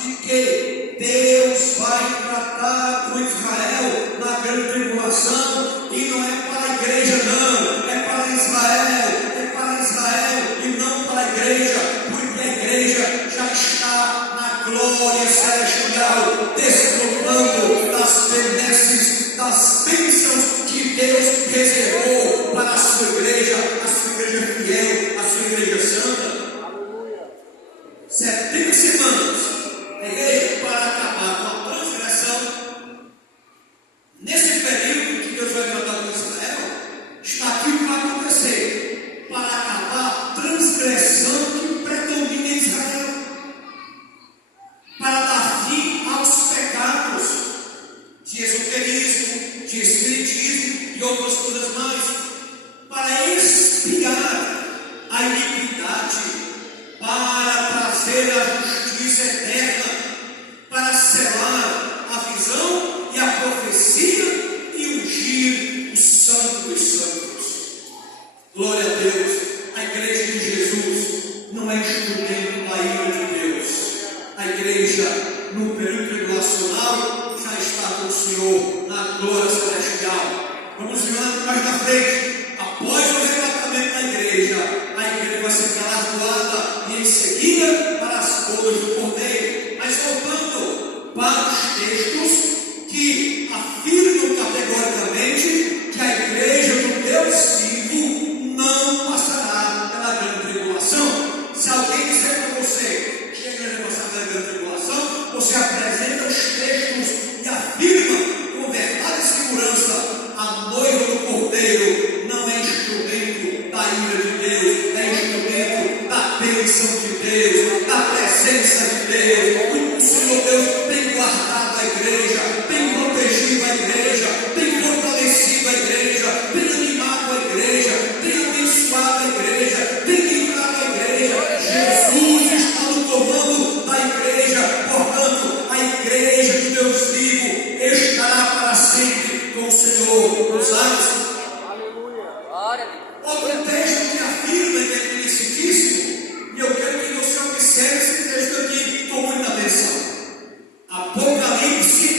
de que Deus vai tratar com Israel na grande tribulação, e não é para a igreja não, é para Israel e não para a igreja, porque a igreja já está na glória celestial, desfrutando das benesses, das bênçãos que Deus reservou para a sua igreja fiel, a sua igreja santa. 70 semanas, a igreja, para acabar com a transgressão. Nesse período que Deus vai tratar com Israel, está aqui o que vai acontecer, para acabar a transgressão que predomina em Israel, para dar fim aos pecados de esoterismo, de espiritismo e outras coisas mais, para expiar a iniquidade, para trazer a justiça eterna, para selar a visão e a profecia e ungir o Santo dos Santos. Glória a Deus. A igreja de Jesus não é instrumento da ira de Deus. A igreja, no período tribulacional, já está com o Senhor na glória celestial. Vamos ver mais na frente. Após o arrebatamento da igreja, a igreja vai ser galardoada e em seguida para as bodas do Cordeiro. Mas voltando para os textos que afirmam categoricamente que a igreja do Deus vivo não passará pela grande tribulação. Se alguém disser para você que a igreja vai passar pela grande tribulação, você apresenta os textos e afirma com verdade e segurança: a noiva do Cordeiro não é instrumento da ira de Deus, é instrumento da bênção de Deus, da presença de Deus. O Senhor Deus tem guardado a igreja, tem protegido a igreja, tem fortalecido a igreja, tem animado a igreja, tem abençoado a igreja, tem livrado a igreja. Jesus está no comando da igreja, portanto, a igreja de Deus vivo estará para sempre com o Senhor nos anos. Outro texto que afirma que é conhecidíssimo, e eu quero que você observe esse texto aqui com muita atenção. Apocalipse,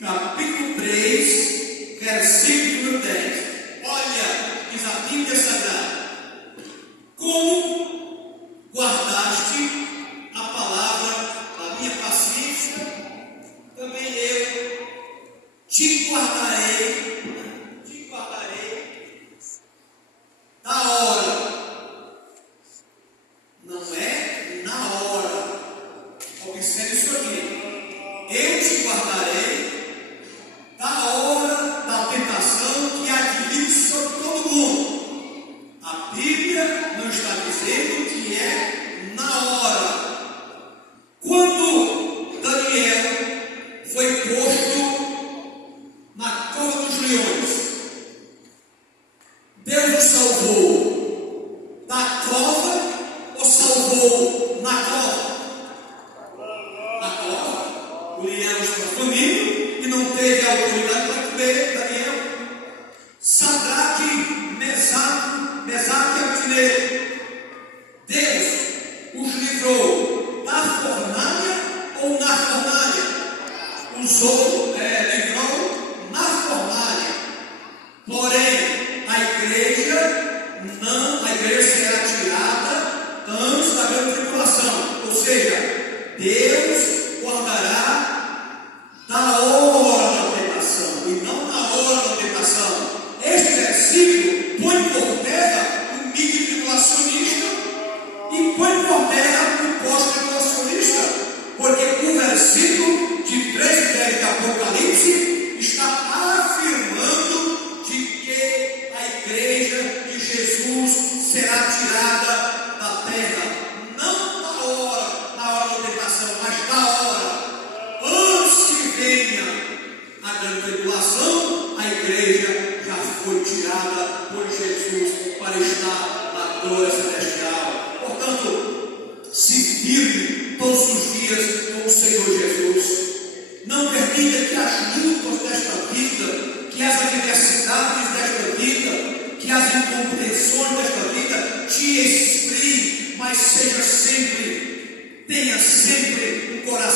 capítulo 3, versículo 10. Olha, diz a Bíblia Sagrada: como guardaste a palavra da minha paciência, também eu te guardarei na hora. Não é na hora. Observe isso aqui. Eu te guardarei da hora da tentação que há de vir sobre todo mundo. A Bíblia não está dizendo que é na hora. Quando Daniel foi posto na cova dos leões, Deus o salvou da cova ou salvou na cova? Na cova. O leão estava faminto e não teve autoridade para comer Daniel. Sadraque, Mesaque e Abednego, Deus os livrou da fornalha ou na fornalha? Livrou na fornalha. Porém, a igreja será tirada antes da grande tribulação. Ou seja, Deus guardará da hora da tentação e não na hora da tentação. Este versículo põe por terra o mídia tribulacionista e põe por terra o pós-tribulacionista, porque o versículo de 3 e 10 de Apocalipse está afirmando de que a igreja de Jesus será tirada da terra, não na hora da tentação, mas na hora, antes que venha a grande tribulação. A igreja já foi tirada por Jesus para estar na glória celestial. Portanto, se firme todos os dias com o Senhor Jesus. Não permita que as lutas desta vida, que as adversidades desta vida, que as incompreensões desta vida te esfriem, mas tenha sempre um coração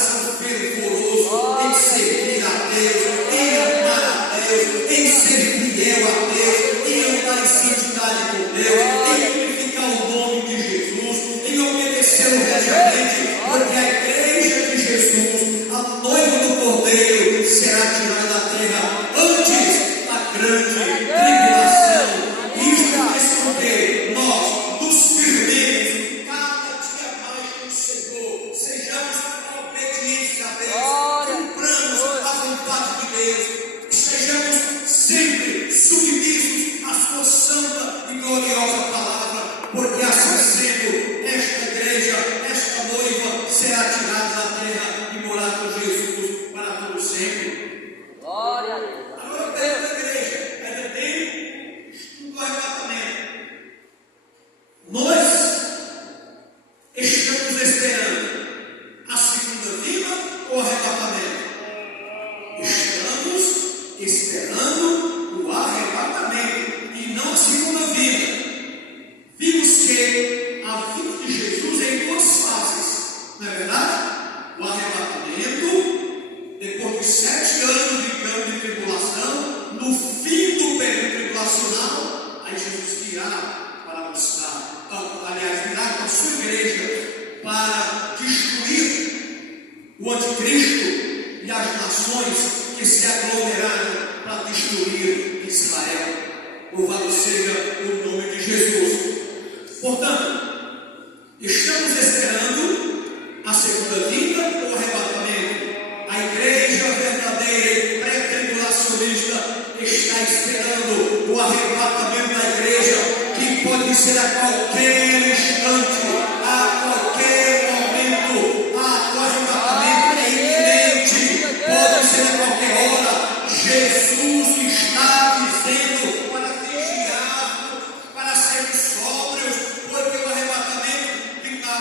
especialmente porque a igreja de Jesus, a noiva do Cordeiro, será tirada da terra antes da grande tribulação. Isso faz com que nós nos firmemos cada dia mais no Senhor, sejamos obedientes a Deus, cumpramos a vontade de Deus, estejamos sempre submissos à sua santa e gloriosa palavra, porque assim sendo, esta igreja, esta noiva será tirada da terra e morar com Jesus para todo sempre. Glória a Deus. Agora, dentro da igreja, ainda tem estudo do arrebatamento. Nós estamos esperando a segunda vinda ou o arrebatamento? Estamos esperando o arrebatamento e não a segunda vinda. Vimos que a vinda de Jesus é em duas fases, não é verdade? O arrebatamento, depois de 7 anos de grande tribulação, no fim do período tribulacional, aí Jesus virá para buscar, aliás, virá com a sua igreja para destruir o anticristo e as nações que se aglomeraram para destruir Israel. Louvado seja o nome de Jesus. Portanto, estamos esperando a segunda vinda ou arrebatamento. A igreja verdadeira e pré-tribulacionista está esperando o arrebatamento da igreja, que pode ser a qualquer instante, a qualquer momento. O arrebatamento é iminente, pode ser a qualquer hora. Jesus está dizendo para vigiarmos, para sermos sóbrios, porque o arrebatamento, na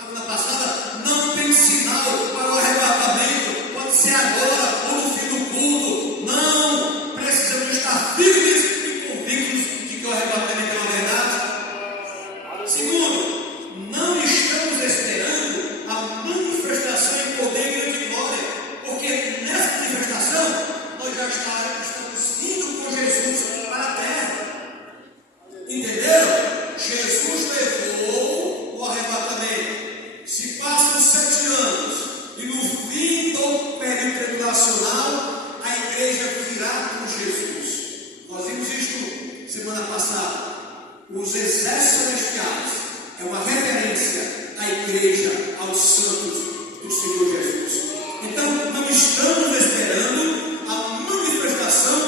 semana passada, não tem sinal para o arrebatamento, pode ser agora ou no fim do culto. Não, precisamos estar firmes e convictos de que o arrebatamento é uma verdade. Segundo, não estamos esperando a manifestação em poder e grande glória, porque nessa manifestação nós já estamos indo com Jesus para a terra. Entenderam? Jesus levou o arrebatamento. Se passam 7 anos e no fim do período tribulacional, a igreja virá com Jesus. Nós vimos isto semana passada. Os exércitos celestiais é uma referência à igreja, aos santos do Senhor Jesus. Então, não estamos esperando a manifestação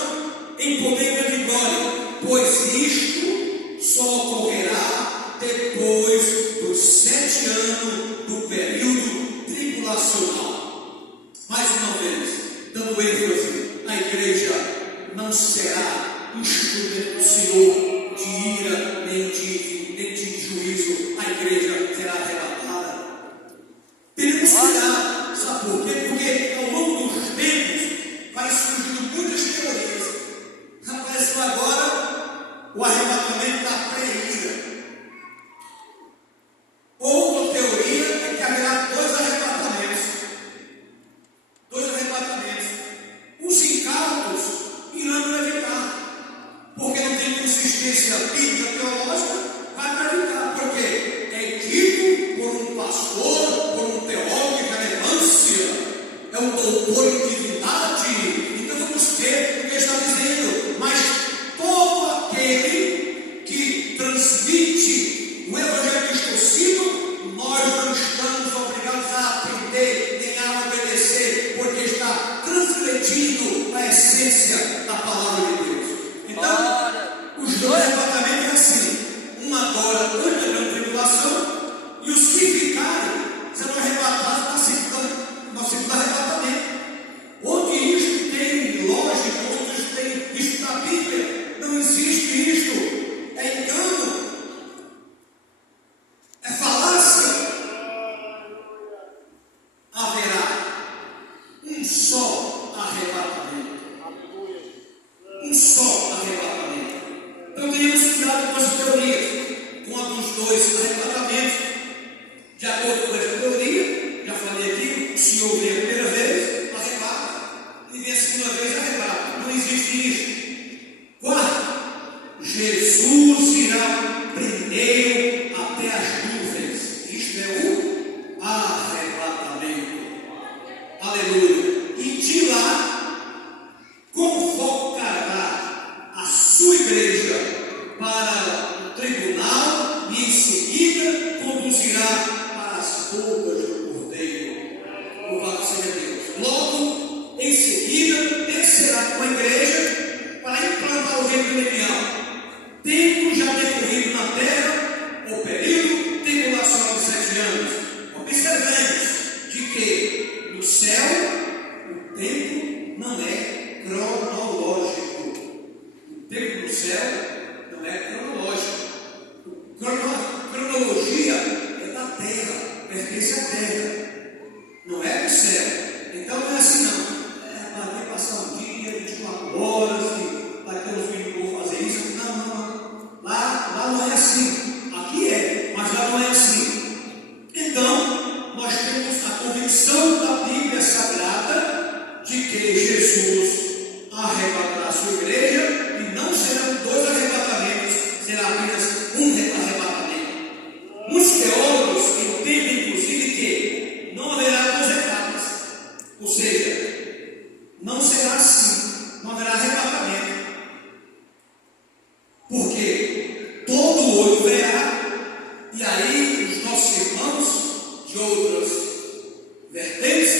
em poder e grande glória, pois isto só ocorrerá depois dos 7 anos do período tribulacional. Mais uma vez, dando ênfase, a igreja não será instrumento do Senhor de ira, nem de juízo. A igreja será arrebatada. Temos que cuidar, sabe por quê? Porque ao longo dos tempos vai surgindo muitas teorias. Apareceu agora o arrebatamento da pré-ira. Outra teoria é que haverá 2 arrebatamentos. 2 arrebatamentos. Os incautos irão evitar, porque não tem consistência bíblica, teológica, vai evitar, porque é dito por um pastor, por um teólogo de relevância, é um doutor em divindade. Então vamos ter o que está dizendo, mas todo aquele que transmite o evangelho distorcido, nós não estamos obrigados a aprender nem a obedecer, porque está transgredindo a essência da palavra de Deus. Então, os 2 arrebatamentos é assim: um agora antes da grande tribulação, e os que ficarem serão arrebatados no segundo arrebatamento. bodas do Cordeiro. Louvado seja Deus. Logo, em seguida, descerá com a igreja para implantar o reino milenial. Tempo já decorrido na terra, o período tribulacional de 7 anos. Observemos de que no céu o tempo não é cronológico. O tempo no céu não é cronológico. Cronologia é da terra, pertence à terra, não é do céu. Então não é assim não. Vai passar um dia, 24 horas, e daqui a uns minutos vou fazer isso. Não. Lá não é assim. Aqui é, mas lá não é assim. Então, nós temos a convicção da Bíblia Sagrada de que Jesus arrebatará a sua igreja e não serão 2 arrebatamentos, será apenas um arrebatamento. Muitos teólogos entendem, inclusive, que não haverá 2 etapas, ou seja, não será assim, não haverá arrebatamento, porque todo olho verá, e aí os nossos irmãos de outras vertentes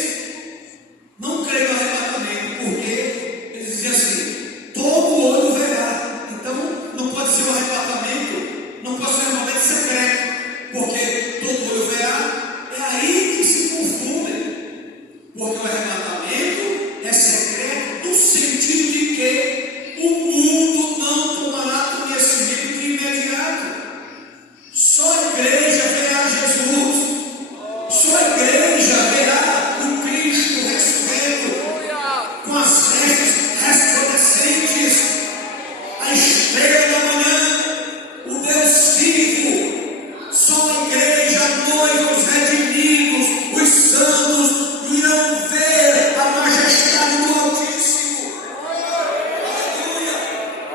não creem no arrebatamento, porque eles dizem assim: todo olho verá. Então não pode ser um arrebatamento, não pode ser um arrebatamento secreto, porque todo olho verá. É aí que se confundem, porque o arrebatamento é secreto no sentido de que o mundo não tomará conhecimento de imediato. Só a igreja verá Jesus. Só a igreja verá o Cristo ressurreto, com as vestes resplandecentes, a estrela da manhã, o Deus vivo. Só a igreja, a noiva, os redimidos, os santos irão ver a majestade do Altíssimo. Aleluia!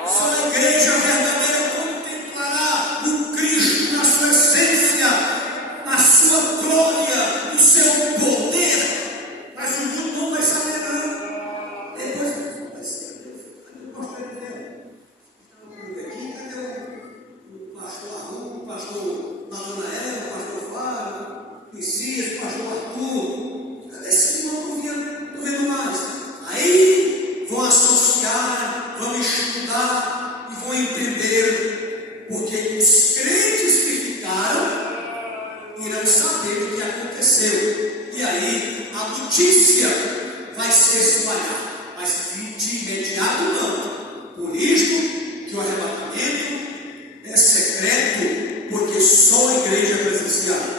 Só a igreja verdadeira contemplará o Cristo na sua essência, na sua glória, no seu poder. Mas o mundo não vai saber não. Depois vai ser. Eu gostaria de ver. Cadê o pastor Arthur, o pastor Natanael, o pastor Fábio, Messias, o pastor Arthur? Cadê esse irmão? Estou vendo mais. Aí vão associar, vão estudar e vão entender, porque os crentes que ficaram irão saber o que aconteceu, e aí a notícia vai se espalhar, mas de imediato não. Por isso que o arrebatamento é secreto, porque só a igreja presenciará.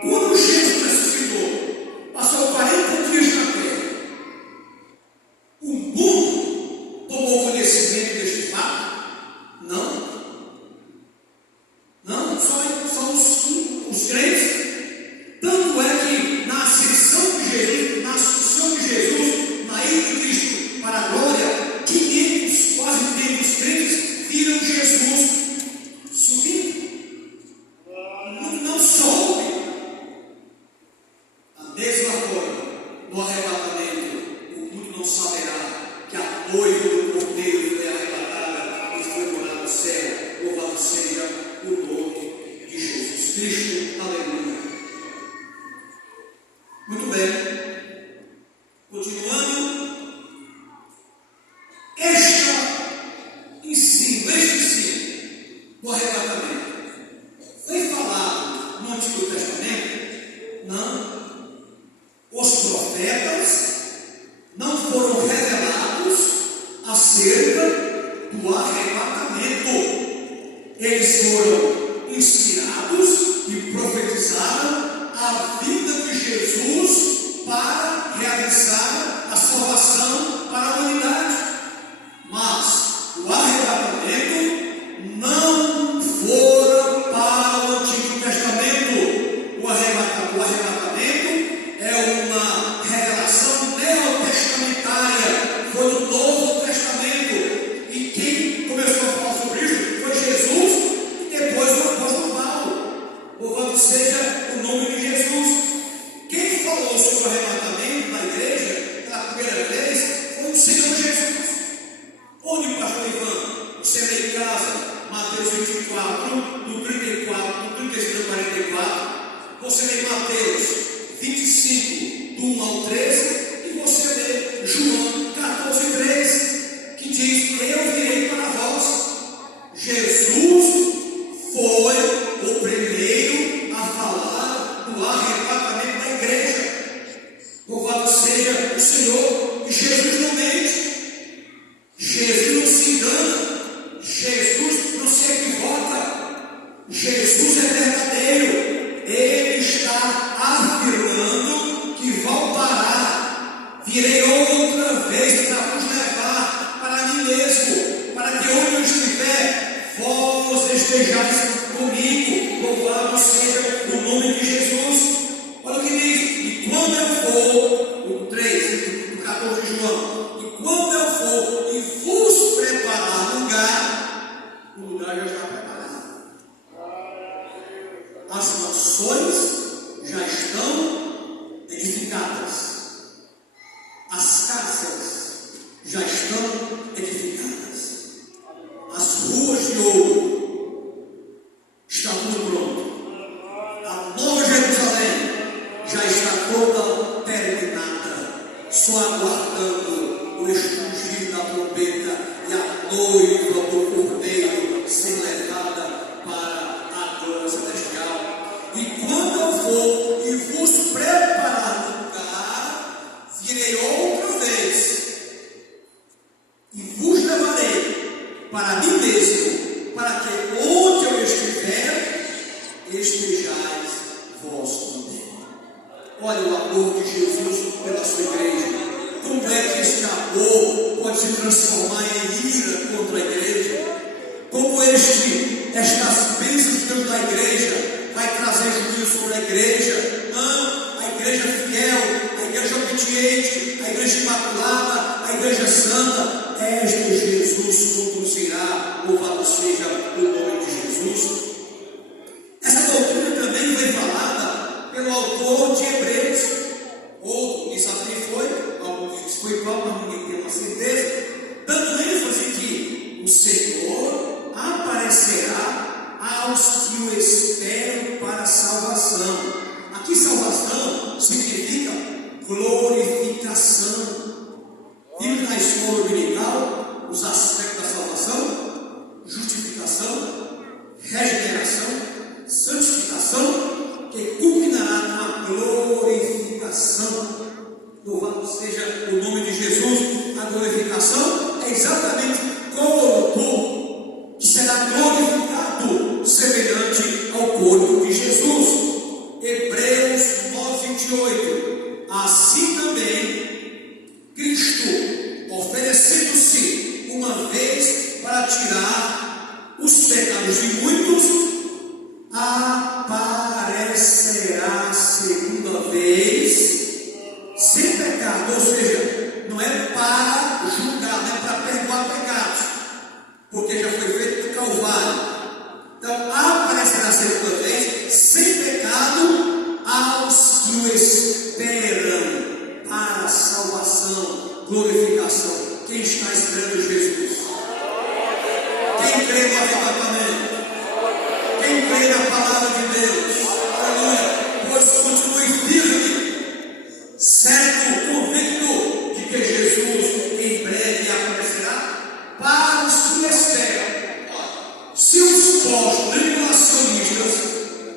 Quando Jesus ressuscitou, passou 40 dias na terra, o mundo tomou conhecimento deste fato? Não, só os crentes. Tanto é que na ascensão de Jesus, na assunção de Jesus, na ida de Cristo para a glória, 500, quase 500 crentes viram Jesus subindo. Não soube. Da mesma forma, no arrebatamento, o mundo não saberá que a noiva do Cordeiro foi arrebatada e foi morar no céu. Louvado seja o nome de Jesus Cristo. Aleluia. Muito bem. Continuando. Este ensino do arrebatamento foi falado no Antigo Testamento? Não. Os profetas Mateus 25, do 1 ao 13, e você lê João 14, 13, que diz: eu virei para vós. Jesus foi o primeiro a falar do arrebatamento da igreja. Louvado seja o Senhor. E Jesus não mente, Jesus não se engana, Jesus não se equivoca, Jesus é verdadeiro. Ele está afirmando que voltará. Virei outra vez para vos levar para mim mesmo, para que onde eu estiver, vós estejais comigo. Louvado seja o nome de Jesus. Olha o que diz: e quando eu for, o 3, do 14 de João, e quando eu for e vos preparar lugar, o lugar já está preparado. As nações já estão edificadas, as casas já estão edificadas, as ruas de ouro está tudo pronto, a nova Jerusalém já está toda terminada, só aguardando o estrugir da trombeta e a noiva do cordeiro ser levada para a glória celestial. E quando eu for e vos preparar lugar, virei outra vez e vos levarei para mim mesmo, para que onde eu estiver, estejais vós também. Olha o amor de Jesus pela sua igreja. Como é que esse amor pode se transformar em ira contra a igreja? Como estas bênçãos de Deus da igreja vai trazer juízo sobre a igreja? Não, a igreja fiel, a igreja obediente, a igreja imaculada, a igreja santa, esta Jesus conduzirá. Louvado seja o nome de Jesus. Essa doutrina também foi falada pelo autor de Hebreus, ou quem sabe quem foi, algum diz que foi próprio, mas ninguém tem uma certeza, dando ênfase que o Senhor aparecerá aos que o esperam para a salvação. Aqui salvação significa glorificação. Vimos na escola dominical os aspectos da salvação: justificação, regeneração, santificação, que culminará na glorificação. Louvado seja o nome de Jesus. A glorificação é exatamente corpo que será glorificado semelhante ao corpo de Jesus. Hebreus 9:28. Assim também Cristo, oferecendo-se uma vez para tirar os pecados de muitos, aparecerá segunda vez sem pecado. Ou seja, não é para julgar, não é para perdoar pecados, porque já foi feito no Calvário. Então aparecerá segunda vez sem pecado aos que o esperam para a salvação, glorificação. Quem está esperando Jesus? Quem crê no arrebatamento? Quem crê na palavra de Deus? Aleluia! Pois continue firme, certo, convicto de que Jesus em breve aparecerá para os que esperam. Se os pós-tribulacionistas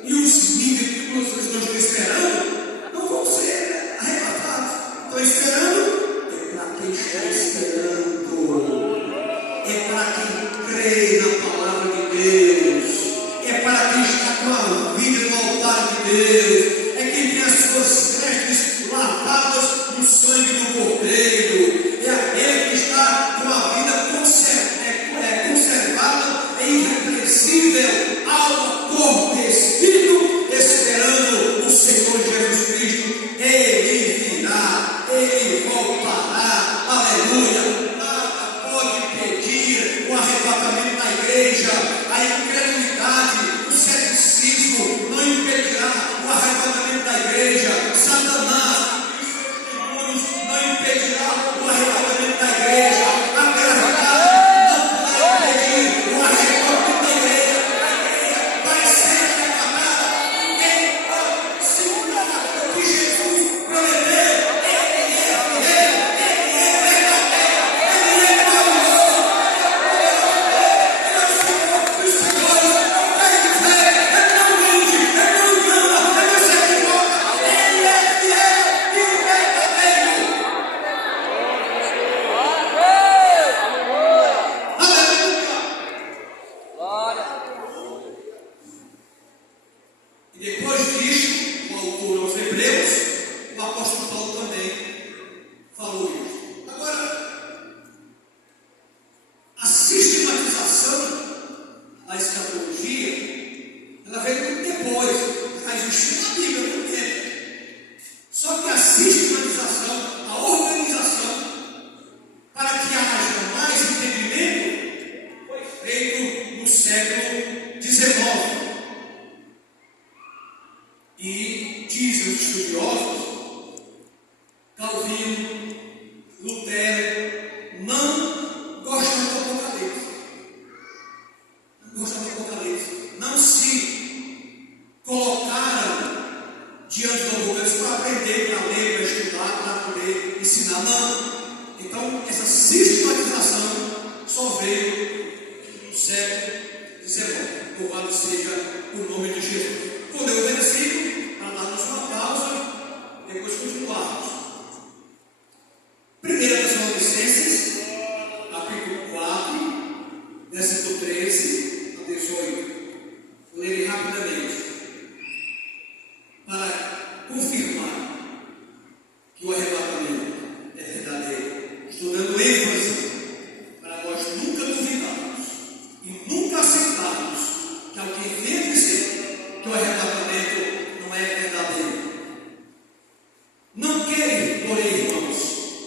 e os líderes que estão esperando não vão ser arrebatados, estão esperando, é para quem está esperando, é para quem crê na palavra de Deus, é para quem está com a vida no altar de Deus, é quem tem as suas vestes lavadas no sangue do Cordeiro, é aquele que está com a vida conservada e irrepreensível, alma, corpo e espírito, esperando o Senhor Jesus Cristo. Ele virá, ele voltará, aleluia. Nada pode impedir o arrebatamento da igreja, a incredulidade, o ceticismo não impedirá o arrebatamento da igreja. dizem os estudiosos, Calvino, Lutero, não gostam do Apocalipse. Não gostam do Apocalipse. Não se colocaram diante do Apocalipse para aprender, para ler, para estudar, para poder ensinar. Não. Então, essa sistematização só veio no século XIX. Louvado seja o nome de Jesus. Vou ler o versículo para darmos uma pausa e depois continuarmos. 1 Tessalonicenses, capítulo 4, versículo 13 a 18. Vou ler rapidamente para confirmar que o arrebatamento é verdadeiro. Estou dando ênfase para nós nunca duvidarmos e nunca aceitarmos que alguém venha dizer que o arrebatamento não é verdadeiro. Não quero, porém, irmãos,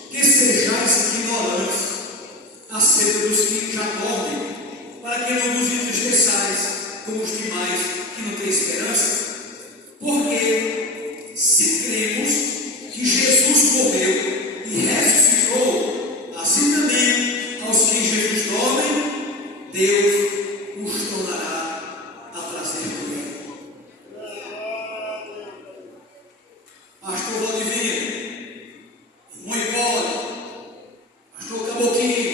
que sejais ignorantes acerca dos que já dormem, para que não vos entristeçais como os demais que não têm esperança. Porque se cremos que Jesus morreu e ressuscitou, assim também aos que em Jesus dormem, Deus os tornará a trazer poder. Pastor Valdivino, irmão Hipólito, pastor Caboquinho,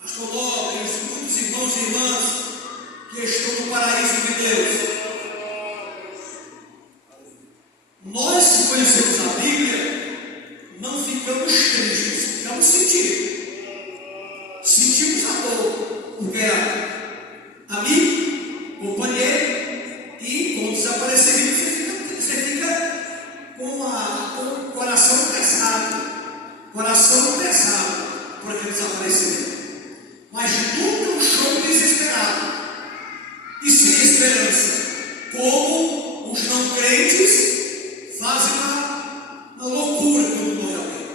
pastor Nobre, os muitos irmãos e irmãs que estão no paraíso de Deus. Nós, se conhecemos a Bíblia, não ficamos tristes, ficamos sentindo. Sentimos a dor, porque é amigo, companheiro, e com o desaparecimento você fica com o coração pesado por aquele desaparecimento. Mas nunca um choro desesperado e sem esperança, como os não crentes fazem uma loucura quando morre alguém.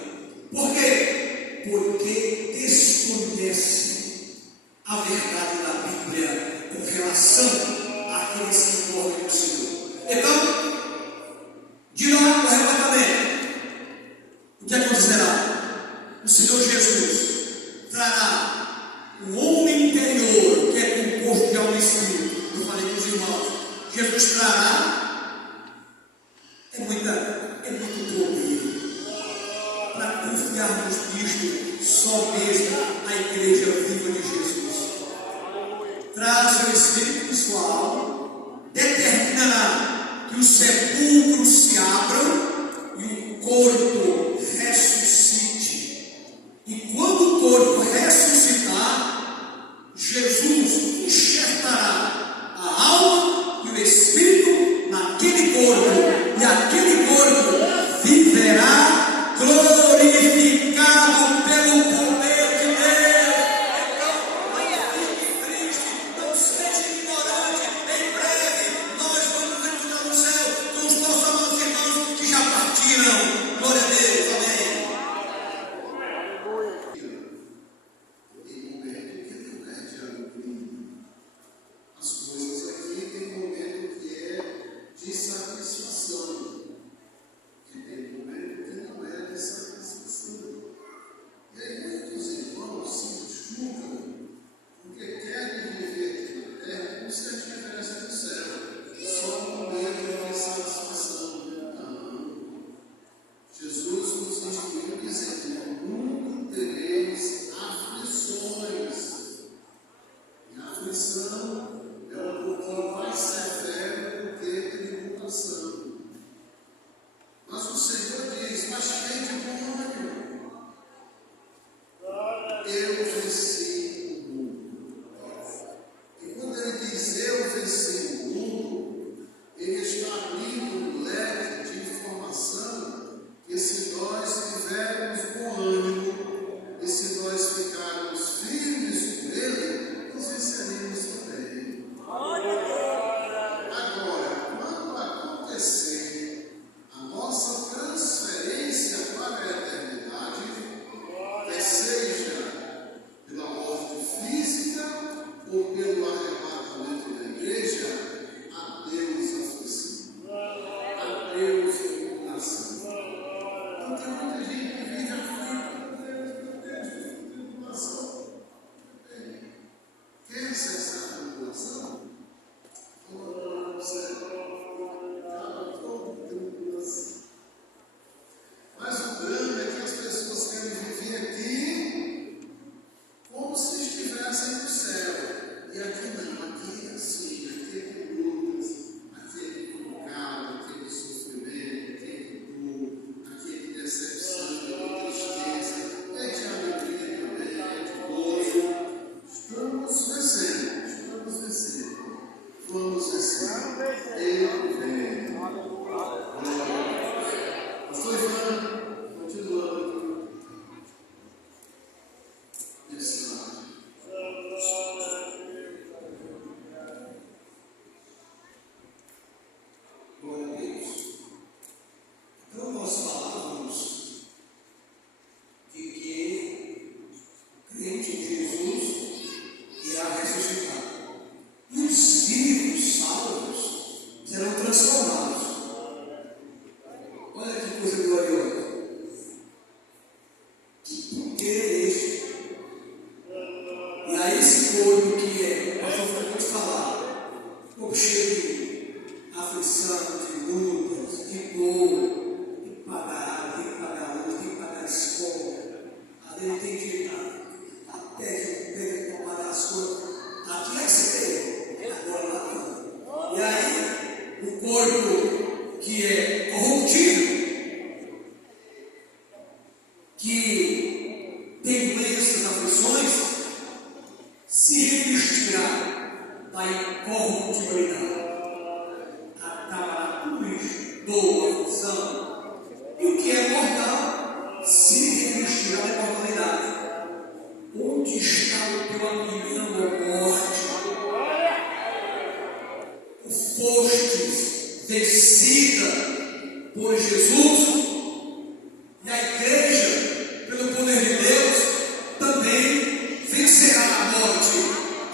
Por quê? Porque desconhecem a verdade da Bíblia com relação àqueles que morrem no Senhor. Então, dirá o arrebatamento. O que acontecerá? O Senhor Jesus trará um homem interior que é composto de alma e espírito. Eu falei com os irmãos, Jesus trará. É muito poder para confiarmos nisto, só mesmo a igreja viva de Jesus. Traz o Espírito pessoal, determinará que os sepulcros se abram e o corpo ressuscite. E quando o corpo ressuscitar, Jesus enxertará a alma e o Espírito naquele corpo. E aquele corpo viverá glorificado pelo poder de Deus. Então, não fique triste, não seja ignorante. Em breve, nós vamos encontrar no céu com os nossos amados irmãos que Porque muita gente que vive aflita, meu Deus, tribulação. Quer cessar a tribulação? Mas o drama é que as pessoas querem viver aqui como se estivessem no céu. E aqui não, aqui é assim, aqui é de lutas, aqui é de complicado, aqui é de sofrimento, aqui é de dor, aqui é de decepção, é de tristeza, é de alegria também, é de gozo. Estamos vencendo, vamos vencer. Eu venho. Pastor Ivan, continuando nesse lado. Glória a Deus. Então nós falávamos de que o crente em Jesus irá ressuscitar. E os vivos salvos serão transformados. Olha que coisa gloriosa. Que poder é este? E a esse corpo que é, nós vamos te falar, corpo cheio de aflição, de lutas, de dor, tem que pagar água, tem que pagar luz, tem que pagar a escola. Ali não tem jeito, até que pagar as coisas. Aqui é assim, agora lá não. E aí, o corpo que é corruptível, que tem doenças, aflições, se revestirá da incorruptibilidade. Acabará tudo isso, dor, aflição. E o que é mortal se revestirá da imortalidade. Onde está o teu aguilhão, ó morte? Fostes vencida por Jesus, e a igreja, pelo poder de Deus, também vencerá a morte.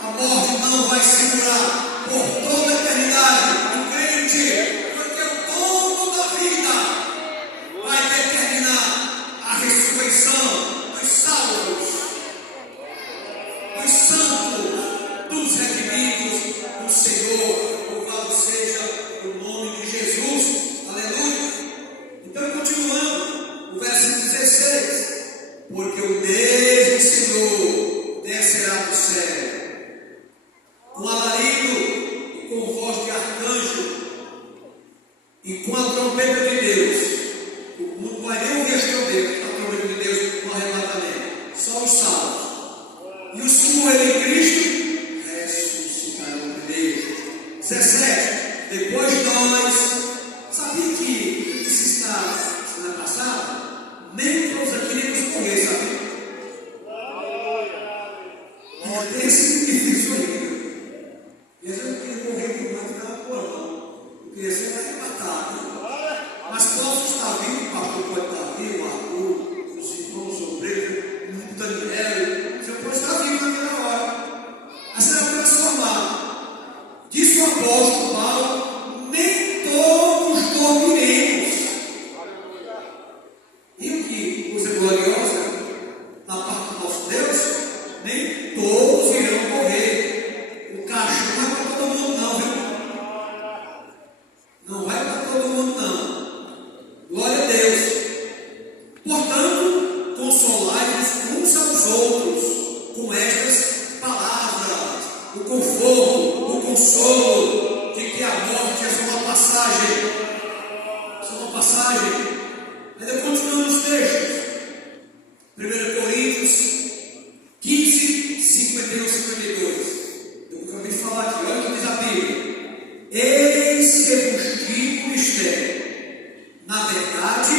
A morte não vai segurar por toda a eternidade o crente, porque o dono da vida vai determinar a ressurreição dos salvos, dos santos, dos redimidos do Senhor. Louvado seja o nome de Jesus. Aleluia. Então, continuando, o versículo 16: porque o mesmo Senhor descerá do céu com alarido e com voz de arcanjo e com a trombeta de Deus. O mundo vai nem ouvir a trombeta de Deus no arrebatamento, só os salvos. E os que morrerem em Cristo ressuscitarão primeiro. 17. Depois nós, sabia que isso está semana passada? Nem todos aqui iremos morrer, sabe? E tem esse difícil ainda. E eu não queria morrer de uma ficar na porra, não. Eu queria ser arrebatado. Mas posso estar vivo, o pastor pode estar vivo, o Arthur, os irmãos obreiros, o Daniel. Você pode estar vivo naquela hora. Mas será transformado. Disse o apóstolo Paulo: nem todos dormiremos. E o que coisa gloriosa da parte do nosso Deus, nem todos irão morrer. O caixão não vai para todo mundo, não, viu? Não vai para todo mundo, não. Glória a Deus. Portanto, consolai-vos uns aos outros com estas palavras, o conforto, o consolo de que a morte é só uma passagem. Só uma passagem. Ainda continuando os textos. 1 Coríntios 15, 51 e 52. Eu acabei de falar aqui, olha o que diz a Bíblia. Eis que vos digo o mistério. Na verdade,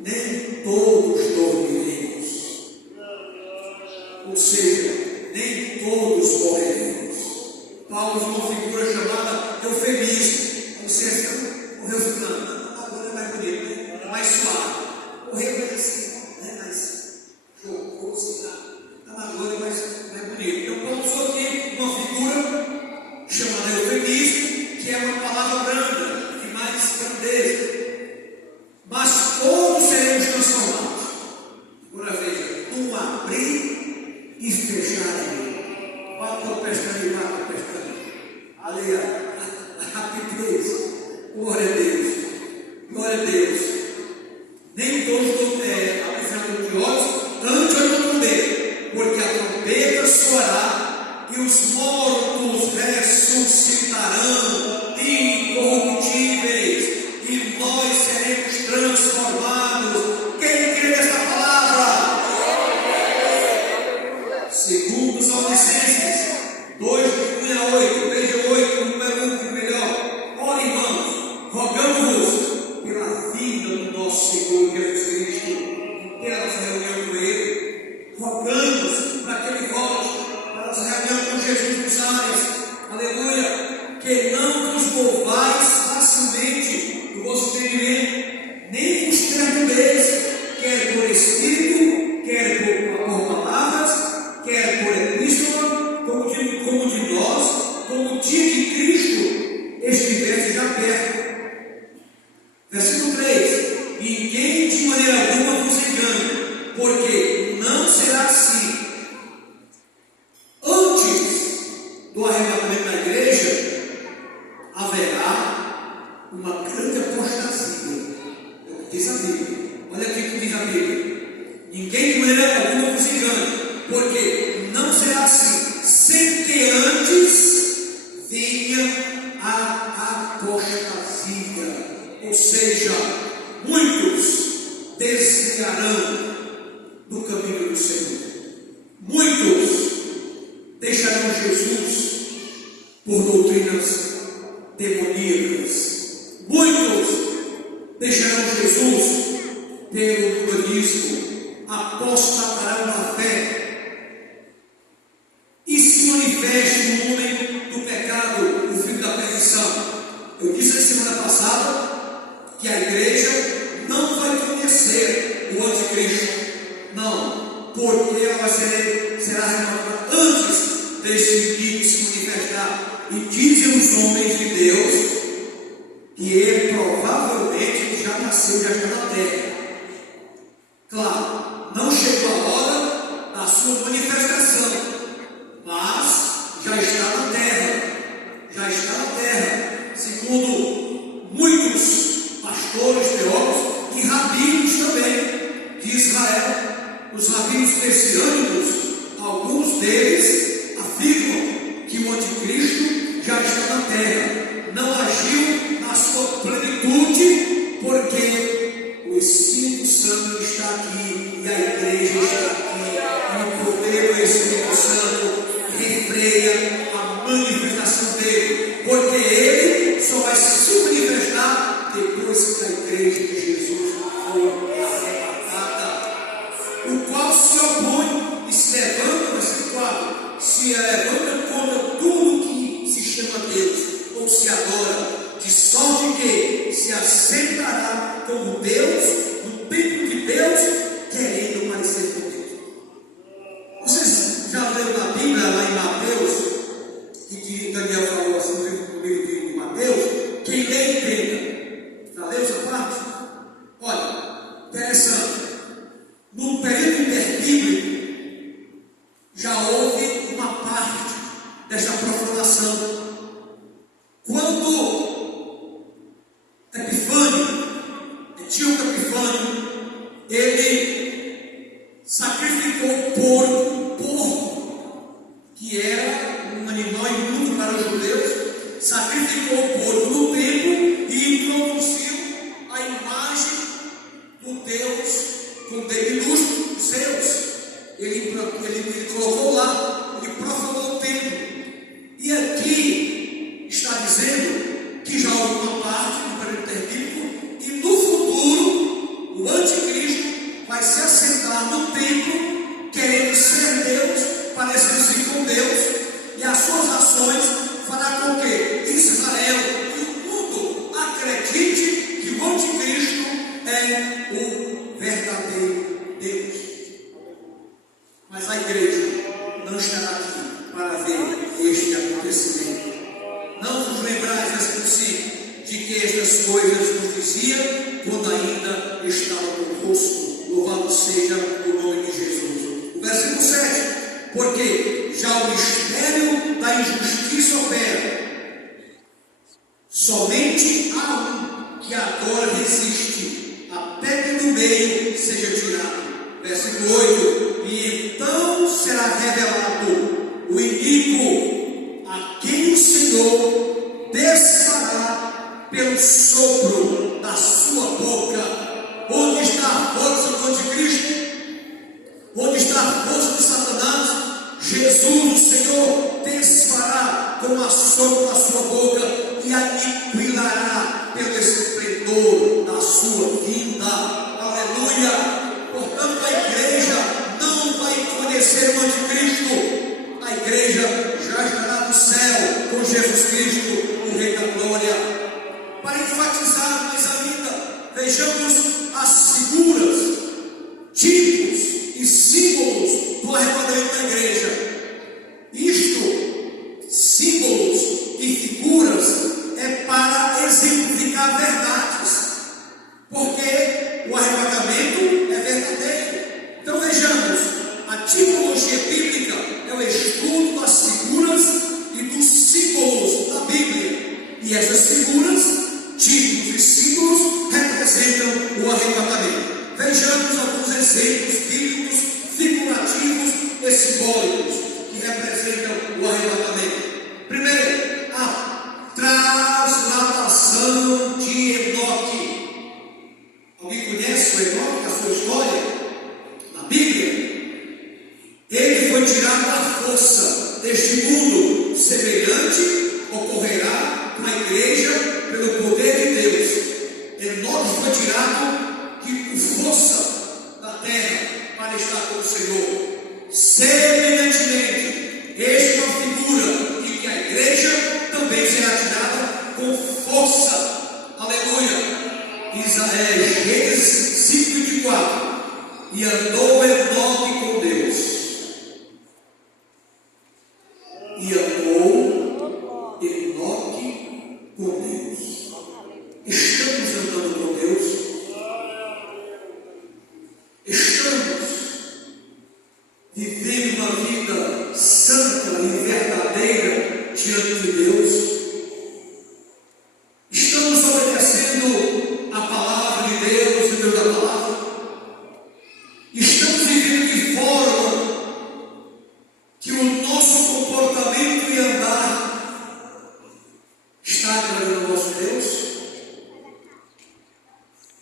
nem todos dormiremos. Ou seja, nem todos morreremos. Paulo usou uma figura chamada eufemismo. Ou seja, morreu fulano, agora é mais bonito, né? É mais suave. Morreu mais assim, né? Mais jocoso, agora é mais bonito. Então, Paulo usou aqui uma figura chamada eufemismo, que é uma palavra branda, de mais grandeza. Mas todos Glória a Deus. Nem todos apresentam de olhos antes de responder, porque a trombeta soará e os mortos ressuscitarão incorruptíveis e nós seremos transformados. Quem crê nessa palavra? Segundo Salonicenses 2, 1 a 8, veja 8, número 1, melhor. Ora, irmãos, rogamos-vos pela vida do nosso Senhor Jesus Cristo, inteira nossa reunião com Ele, rogamos para que Ele volte para a nossa reunião com Jesus nos ares, aleluia, que não vos movais facilmente do vosso entendimento, nem vos perturbeis, quer por Espírito, quer por palavras, quer por epístola, como de nós, como o dia de Cristo estivesse já perto. Versículo 3: ninguém de maneira alguma vos engane, porque não será assim. Antes do arrebatamento da igreja, haverá uma grande apostasia. É o que diz a Bíblia. Olha aqui o que diz a Bíblia: ninguém de maneira alguma vos engane, porque não será assim, sem que antes venha a apostasia. Ou seja, muitos desviarão do caminho do Senhor. Muitos deixarão Jesus por doutrinas demoníacas. Muitos deixarão Jesus pelo humanismo, apostatarão da fé e se manifeste no homem do pecado, o filho da perdição. Eu disse na semana passada que a igreja não vai conhecer o anticristo, não, porque ela será renovada antes desse dia se manifestar. E dizem os homens de Deus que ele provavelmente já nasceu, já está na terra. Claro, não chegou a hora da sua manifestação, mas já está na terra, já está na terra, segundo muitos pastores, teólogos e rabinos também de Israel. Os rabinos messiânicos, alguns deles afirmam que o anticristo já está na terra, não agiu na sua plenitude, porque o Espírito Santo está aqui e a igreja está aqui, e o poder do Espírito Santo refreia a manifestação dele, porque ele só vai se manifestar depois que a igreja de Jesus for arrebatada, o qual se opõe e se levanta, versículo 4, se levanta contra tudo que se chama Deus ou se adora, de sorte que se assentará como Deus no templo de Deus, querendo parecer com Deus. Vocês já leram na Bíblia, lá em Mateus, e que Daniel falou assim no livro de Mateus, quem lê entenda. Já leu essa parte? Olha, interessante. No período interbíblico, já houve uma parte dessa profanação. Quando Antíoco Epifânio, ele sacrificou um porco, que era um animal imundo para os judeus, sacrificou o porco no templo e introduziu a imagem do Deus com D minúsculo, Zeus. Ele colocou lá, ele profanou o templo. E aqui está dizendo que já houve uma parte do período interbíblico e no futuro o anticristo vai se assentar no templo querendo ser Deus, parecendo-se com Deus, e as suas ações fará com que Israel e o mundo acredite que o anticristo é o verdadeiro Deus. Mas a igreja não estará aqui para ver este acontecimento. Não vos lembrais, versículo 5, de que estas coisas nos dizia quando ainda estava convosco. Louvado seja o nome de Jesus. O versículo 7, porque já o mistério da injustiça opera. Somente há um que agora resiste, versículo 8: e então será revelado o iníquo, a quem o Senhor desfará pelo sopro da sua boca. Onde está a força do anticristo? Onde está a força de Satanás? Jesus, o Senhor, desfará com a sopro da sua boca e aniquilará pelo esplendor da sua vinda. Aleluia! Portanto, a igreja não vai conhecer o anticristo. A igreja já estará no céu com Jesus Cristo, o Rei da Glória. Para enfatizar mais ainda, vejamos as figuras, tipos e símbolos do arrebatamento da igreja. Isto, símbolos e figuras, é para exemplificar verdades, porque o arrebatamento é verdadeiro. Então vejamos, a tipologia bíblica é o estudo das figuras e dos símbolos da Bíblia, e essas figuras, tipos e símbolos representam o arrebatamento. Vejamos alguns exemplos bíblicos, figurativos e simbólicos que representam o arrebatamento. Primeiro, a trasladação de Enoque. Alguém conhece o Enoque, a sua história? Na Bíblia, ele foi tirado da força deste mundo. Semelhante ocorrerá com a igreja pelo poder de Deus. Enoque foi tirado de força da terra para estar com o Senhor. Semelhantemente, esta é uma figura de que a igreja também será tirada com força. Aleluia! Gênesis 5:24. E andou Enoque com Deus. E andou Enoque com Deus. Estamos andando com Deus? Estamos vivendo uma vida santa e verdadeira diante de Deus? Estamos obedecendo a palavra de Deus, o Deus da palavra? Estamos vivendo de forma que o nosso comportamento e andar está agradando ao nosso Deus?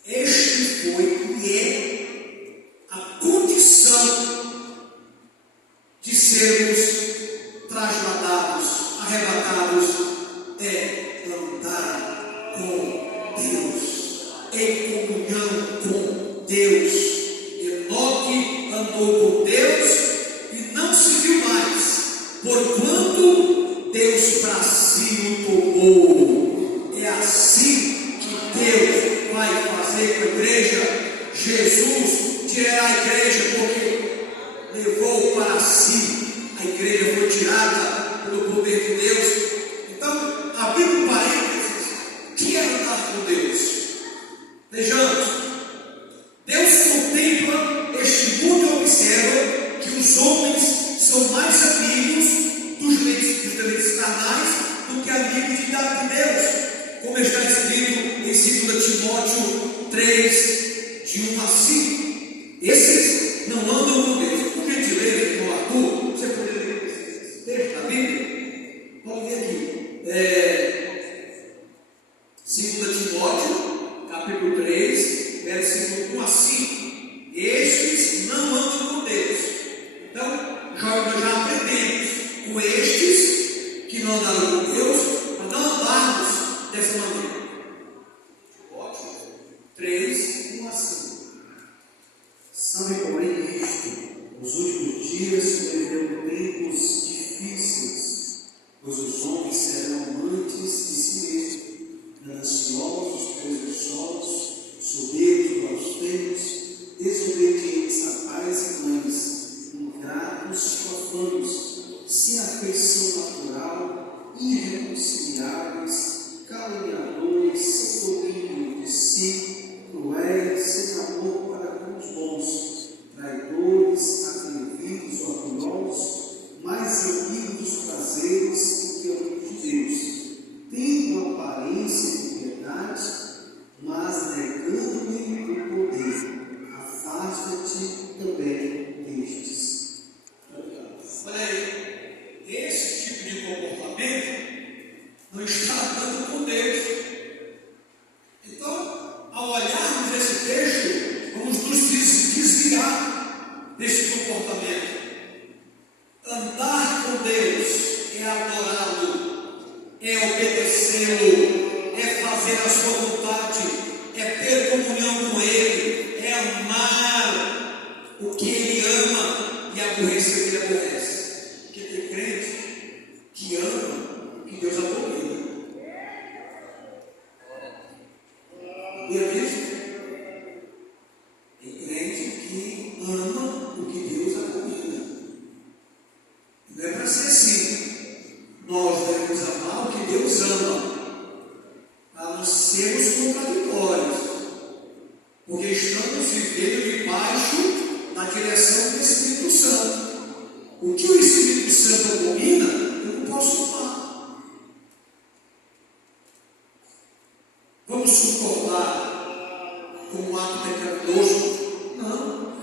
Este foi e é a condição de sermos trasladados, arrebatados, é andar com Deus, em comunhão com Deus. Enoque andou com Deus e não se viu mais, porquanto Deus para si o tomou. É assim que Deus vai fazer com a igreja. Jesus tirará a igreja porque levou para si. A igreja foi tirada pelo poder de Deus. Então, abrindo um parênteses, que é andar com Deus? Vejamos, Deus contempla este mundo e observa que os homens são mais amigos dos deleites carnais do que amigos de Deus, como está escrito em 2 Timóteo 3, de 1 a 5. Esses não andam com Deus. Por gentileza, irmão Arthur, você poderia ler esse texto da Bíblia? Vamos ver aqui. 2 Timóteo, capítulo 3, versículo 1 a 5. Estes não andam com Deus. Então, nós já aprendemos com estes que não andaram com Deus, a não andarmos dessa maneira. Ótimo. 3, 1 a 5. Sabe, porém, isto: nos últimos dias sobrevirão tempos difíceis, pois os homens serão amantes de si mesmos, gananciosos, presunçosos, soberbos, austeros, desobedientes a pais e mães, ingratos, profanos, sem afeição natural, irreconciliáveis, caluniadores, sem domínio de si, cruéis, sem amor para com os bons, traidores, atrevidos, orgulhosos, mais amigos dos prazeres do que amigos de Deus, tendo aparência de piedade, mas nesse texto, vamos nos desviar desse comportamento. Andar com Deus é adorá-lo, é obedecê-lo, é fazer a sua vontade, é ter comunhão com Ele, é amar o que Ele ama e aborrecer o que Ele aborrece. Porque tem crente que ama o que Deus abomina. E é mesmo? Tem crente que ama o que Deus abomina. Não é para ser assim. Nós devemos amar o que Deus ama, para não sermos contraditórios, porque estamos vivendo debaixo da direção do Espírito Santo. O que o Espírito Santo abomina, eu não posso amar. Vamos suportar como um ato pecaminoso? Não.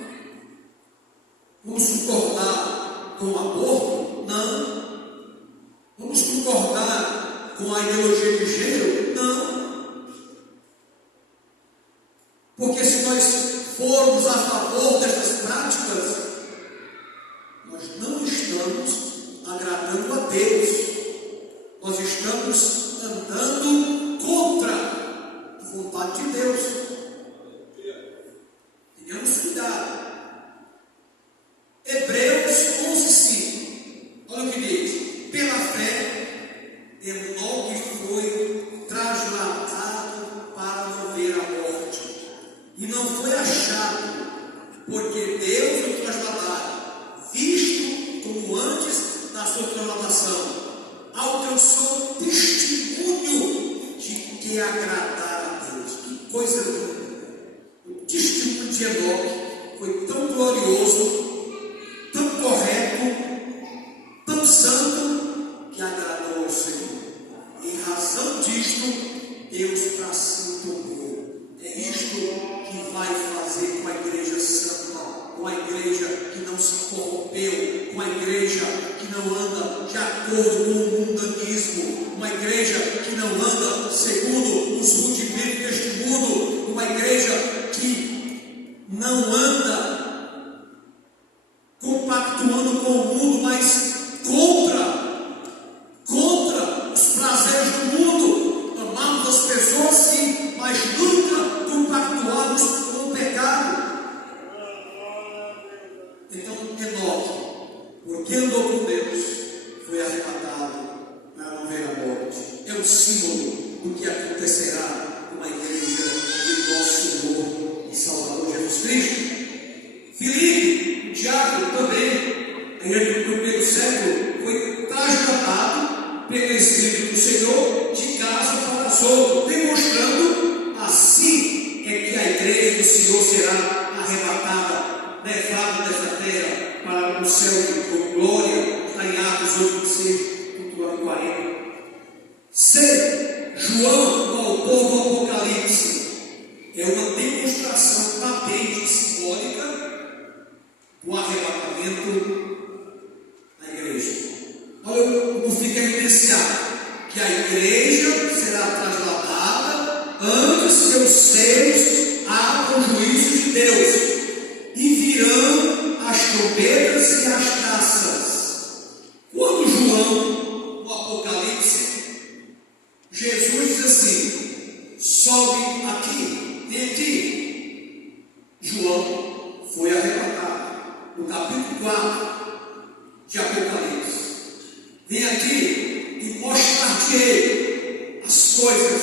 Vamos suportar com o aborto? Não. Vamos concordar com a ideologia de gênero? Não. Porque se nós formos a favor dessas práticas, nós não estamos agradando a Deus. Nós estamos andando contra a vontade de Deus. Tenhamos cuidado. Hebreus 11:5. Olha o que diz. Pela fé, Enoque foi trasladado para não ver a morte, e não foi achado, porque Deus o trasladara, visto como antes da sua trasladação, alcançou o testemunho de que agradara a Deus. Que coisa linda! O testemunho de Enoque foi tão glorioso, tão correto, tão santo, que agradou ao Senhor. Em razão disto, Deus para si o tomou. É isto que vai fazer com a igreja santa, com a igreja que não se corrompeu, com a igreja que não anda de acordo com o mundanismo, uma igreja que não anda segundo os rudimentos deste mundo, uma igreja que não anda compactuando com o mundo, mas contra os prazeres do mundo. Amamos as pessoas sim, mas nunca compactuamos com o pecado. Então Enoque, porque andou com Deus, foi arrebatado para não ver a morte. É um símbolo do que acontecerá com a igreja de nosso Senhor e Salvador Jesus Cristo. Filipe, o diácono também, a igreja do primeiro século, foi trasladado pelo Espírito do Senhor de casa para Azoto, demonstrando assim é que a igreja do Senhor será arrebatada, levada desta terra para o céu com glória. Está em Atos 8:6, 40. C. João, o autor do Apocalipse, é uma demonstração patente, simbólica do arrebatamento da igreja. Olha como fica evidenciado que a igreja será trasladada antes que os céus abram o juízo de Deus, e virão as trombetas e as taças. Quando João, no Apocalipse, Jesus diz assim: sobe aqui, vem aqui. João foi arrebatado. No capítulo 4 de Apocalipse, vem aqui e mostrar-te as coisas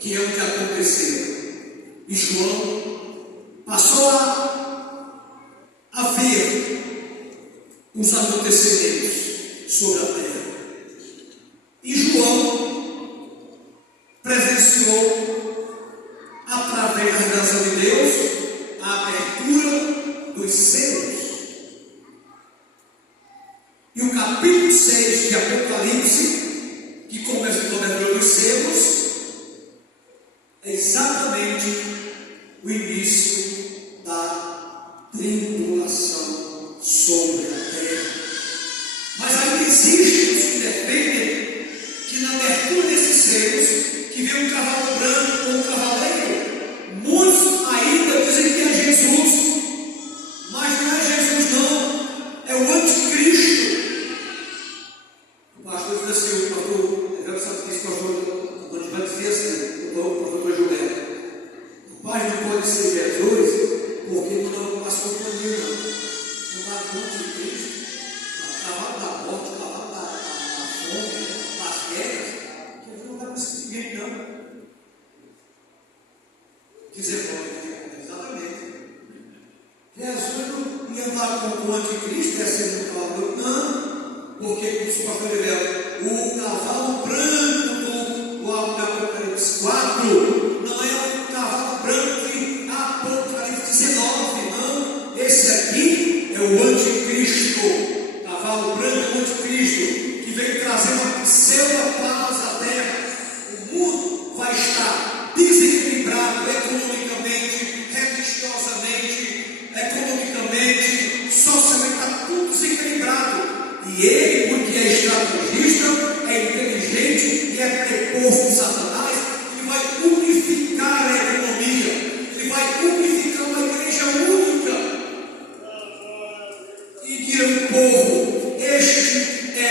que hão de acontecer. E João passou a ver os acontecimentos sobre a terra. E João presenciou, através da revelação de Deus, a abertura dos selos. E o capítulo 6 de Apocalipse, que começa com a abertura dos selos, é exatamente o início da tribulação sobre a terra. Mas ainda existem os que defendem que na abertura desses selos, que vem um cavalo branco ou um cavaleiro, muitos Mas não pode ser Jesus, porque não passou por mim, não. Não dá conta de Cristo. Cavalo da morte, cavalo da fome, das guerras. Jesus não dá para esse ninguém, não. Dizer exatamente. Jesus não ia dar conta do anticristo, ia ser um cavalo, não. Porque, como o pastor Eliel, o cavalo branco do Apocalipse 4 não é o cavalo branco de Apocalipse 19, não. Esse aqui é o anticristo. Cavalo branco é o anticristo, que veio trazer uma pseudo-paz à terra. O mundo vai estar desequilibrado economicamente, religiosamente, economicamente, socialmente, está tudo desequilibrado. E ele, porque é estrategista, é inteligente e é preposto de Satanás, ele vai unificar a economia, ele vai unificar uma igreja única e guia o povo. Este é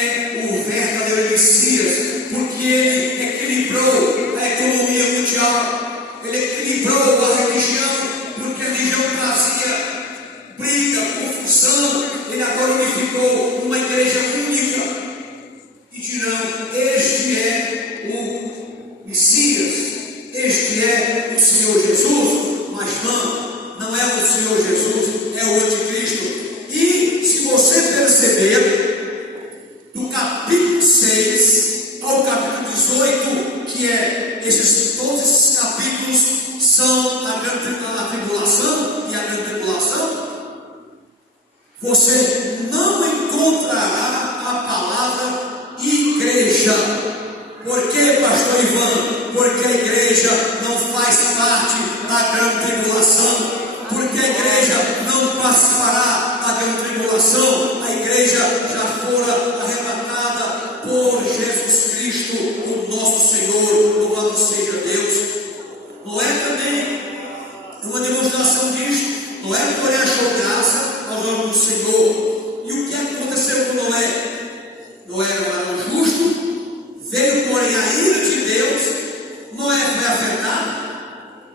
o verdadeiro Messias, porque ele equilibrou a economia mundial, ele equilibrou a religião, porque a religião trazia briga, confusão. Ele agora unificou uma igreja única e dirão: este é o Messias, este é o Senhor Jesus. Mas não é o Senhor Jesus, é o anticristo. E se você perceber, do capítulo 6 ao capítulo 18, que é todos esses capítulos são a tribulação e a grande tribulação, você não encontrará a palavra igreja. Por que, pastor Ivan? Porque a igreja não faz parte da grande tribulação. Porque a igreja não participará da grande tribulação. A igreja já fora arrebatada por Jesus Cristo, o nosso Senhor. Louvado seja Deus. Noé também é uma demonstração disso. Noé, porém, achou graça aos olhos do Senhor. E o que aconteceu com Noé? Noé era um varão justo, veio, porém, a ira de Deus. Noé foi afetado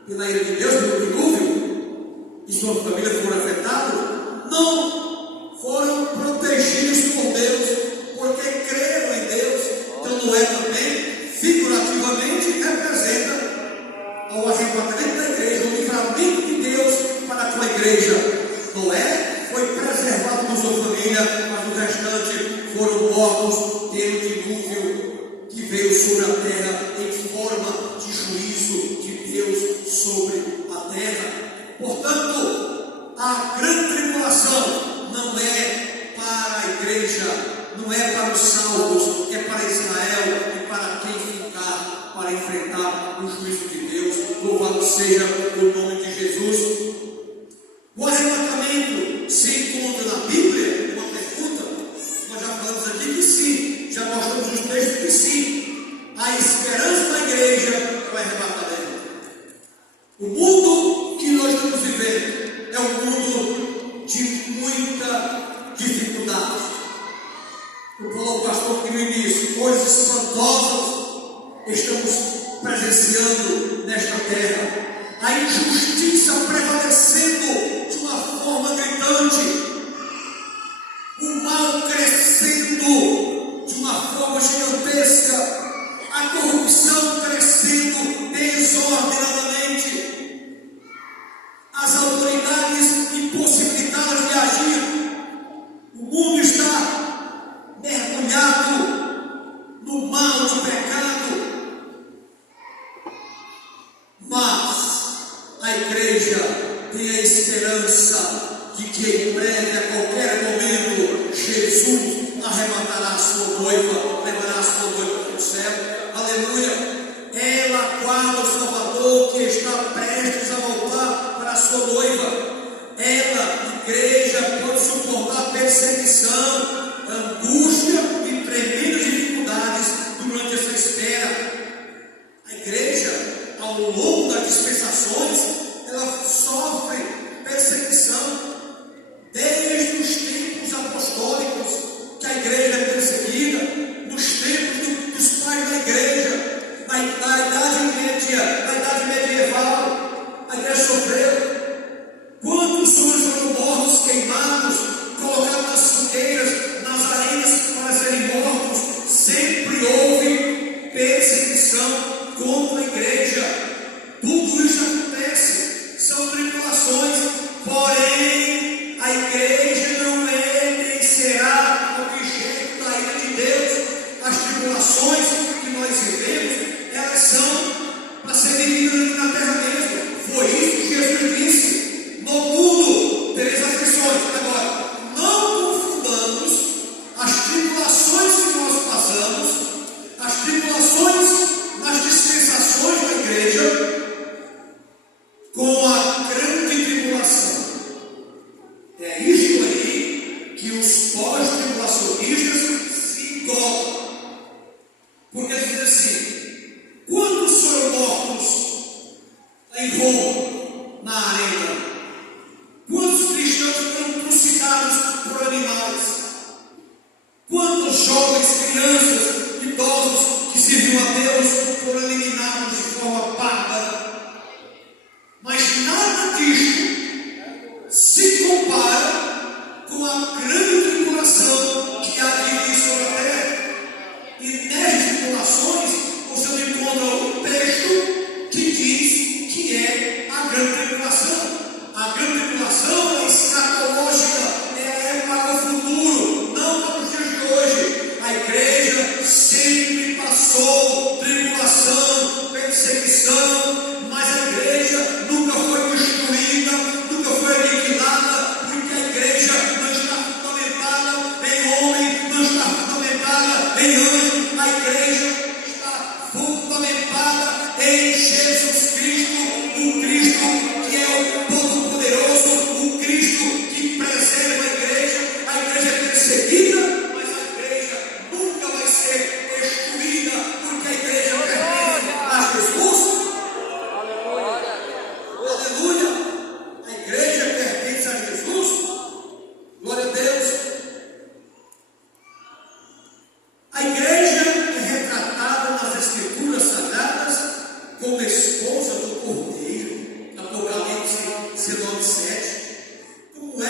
pela ira de Deus, pelo dilúvio, e sua família foram afetados. Não foram protegidos por Deus, porque creram em Deus. Então Noé também, figurativamente, representa o arrebatamento da igreja, o livramento de Deus para com a igreja. Noé foi preservado com sua família, mas o restante foram mortos pelo dilúvio que veio sobre a terra em forma de juízo de Deus sobre a terra. Portanto, a grande tribulação não é para a igreja, não é para os salvos, é para Israel e para quem ficar para enfrentar o juízo de Deus. Louvado seja o nome de Jesus. O arrebatamento se encontra na Bíblia? Uma pergunta. Nós já falamos aqui que sim, já mostramos os textos que sim. A esperança da igreja é o arrebatamento. O mundo que nós estamos vivendo é um mundo de muita dificuldade. Eu falou o pastor que no início, coisas espantosas estamos presenciando nesta terra. A injustiça prevalecendo de uma forma gritante, o mal crescendo de uma forma gigantesca, a corrupção crescendo desordenadamente, as autoridades impossibilitadas de agir. O mundo está mergulhado no mal de pecado, mas a igreja tem a esperança de que em breve, a qualquer momento, Jesus arrebatará a sua noiva, levará a sua noiva para o céu. Aleluia! Ela guarda o Salvador que está prestes a voltar para a sua noiva. Ela, igreja, pode suportar perseguição, angústia e tremendas dificuldades durante essa espera. A igreja, ao longo das dispensações, ela sofre perseguição desde os tempos apostólicos, que a igreja é perseguida, nos tempos dos pais da igreja, na idade média, na idade medieval, a igreja na arena? Quantos cristãos foram trucidados por animais? Quantos jovens, crianças, idosos que serviam a Deus foram eliminados de forma bárbara? Mas nada disto se compara com a grande tribulação que há de vir sobre a terra. E nessas tribulações você encontra um texto que diz que é a grande tribulação. A grande tribulação é escatológica, ela é para o futuro, não para os dias de hoje. A igreja sempre passou tribulação, perseguição, mas a igreja nunca foi destruída, nunca foi aniquilada, porque a igreja não está fundamentada em homem, não está fundamentada em anjo, a igreja está fundamentada em Jesus Cristo, o Cristo que é o Todo-Poderoso, o Cristo que preserva a igreja. A igreja é perseguida, mas a igreja nunca vai ser destruída, porque a igreja pertence a Jesus. Aleluia! A igreja pertence a Jesus. Glória a Deus. A igreja é retratada nas Escrituras Sagradas como esposa do Cordeiro. Apocalipse 19:7. Como é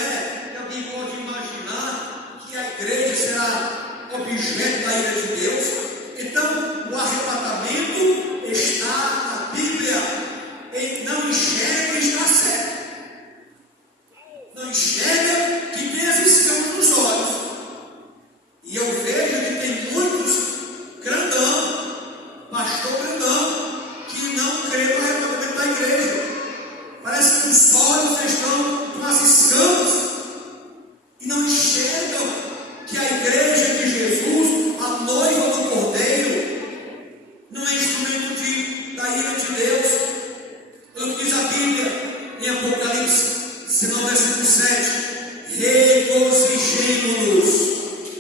que alguém pode imaginar que a igreja será objeto da ira de Deus? Então, o arrebatamento está na Bíblia. Ele não enxerga e está certo. Não enxerga que tem as escamas nos olhos. E eu vejo que tem muitos grandão, pastor grandão, que não crê no arrebatamento da igreja. Parece que os olhos estão com as escamas e não enxergam que a igreja de Jesus, a noiva do Cordeiro, não é instrumento da ira de Deus. O que diz a Bíblia em Apocalipse 19:7: regozijemo-nos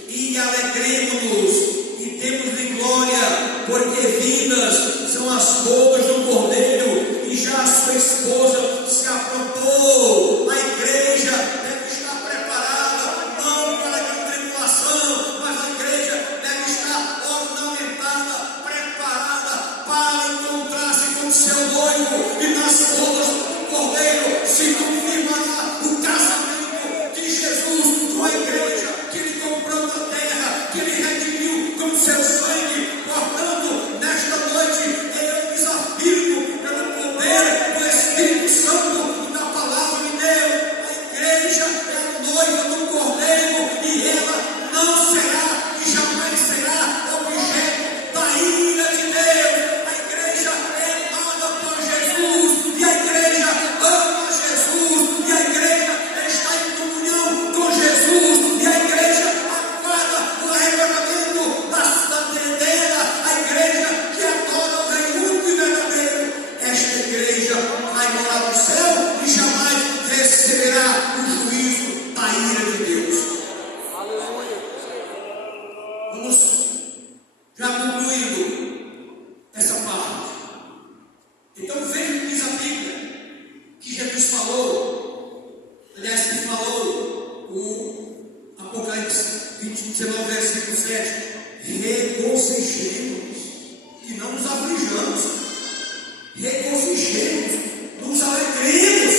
e alegremo-nos e demos-lhe glória, porque vindas são as bodas do Cordeiro e já a sua esposa se aprontou. A igreja deve estar preparada, não para a tribulação, mas a igreja deve estar ornamentada, preparada para encontrar-se com o seu noivo, e nas bodas do Cordeiro se confirmará o casamento de Jesus com a igreja que ele comprou na terra, que ele redimiu com seu sangue. Portanto, nesta noite eu desafio pelo poder do Espírito Santo e da palavra de Deus. A igreja é a noiva do Cordeiro e ela não será e jamais será objeto da ira de Deus. A igreja é amada por Jesus e a igreja ama Jesus e a igreja está em comunhão com Jesus e a igreja aguarda o arrebatamento da terreira, a igreja que adora o Rei único e verdadeiro. Esta igreja vai morar no céu e jamais receberá o juízo da ira de Deus. Vamos já concluindo essa parte. Então veja o que diz a Bíblia, que Jesus falou, aliás, que falou o Apocalipse 19:7: regozijemos e não nos aflijamos, regozijemos, nos alegremos,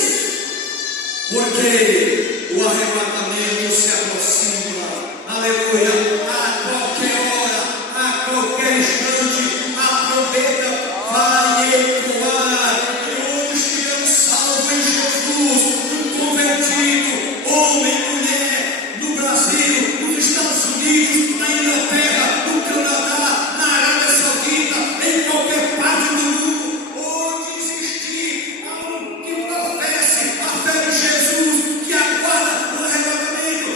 porque o arrebatamento se aproxima. Aleluia! A qualquer hora, a qualquer instante, aproveita, vai ecoar. E hoje estivermos salvos em Jesus, um convertido, homem, mulher, no Brasil, nos Estados Unidos, na Inglaterra, no Canadá, na Arábia Saudita, em qualquer parte do mundo, onde existir alguém que professe a fé de Jesus, que aguarda o arrebatamento,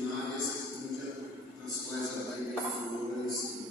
doutrinárias, das quais a Bíblia figura esse